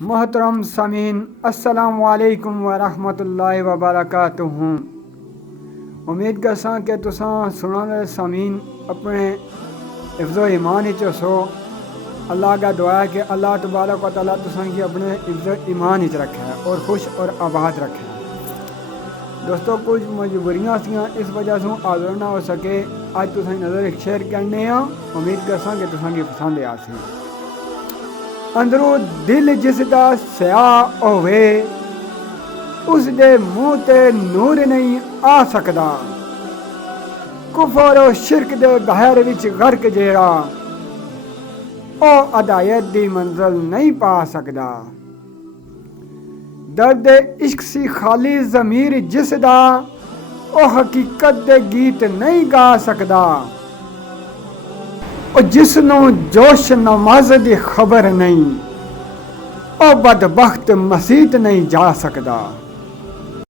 मोहतरम सामीन अस्सलाम वालेकुम व रहमतुल्लाहि व बरकातुहू। उम्मीद करसा कि तुसां सुनने वाले सामीन अपने हिफ्ज़ो ईमान च सो। अल्लाह का दुआ है कि अल्लाह तबारक व तआला तुसां की अपने हिफ्ज़ो ईमान च रखे और खुश और आबाद रखे। दोस्तों कुछ मजबूरियां सियां इस वजह से हाज़िर ना हो सके। अज तुसां नज़र शेयर करने। उम्मीद करसा कि तुसां की पसंद आसी। अंदरों दिल जिसदा स्याह होवे उस दे मुँह ते नूर नहीं आ सकदा। कुफर और शिरक दे बहर विच गर्क जेड़ा ओ अदायत दी मंजिल नहीं पा सकदा। दर्द इश्क सी खाली ज़मीर जिसदा ओ हकीकत दे गीत नहीं गा सकदा। और जिसनों जोश नमाज दी खबर नहीं ओ बदबख्त मसीत नहीं जा सकदा।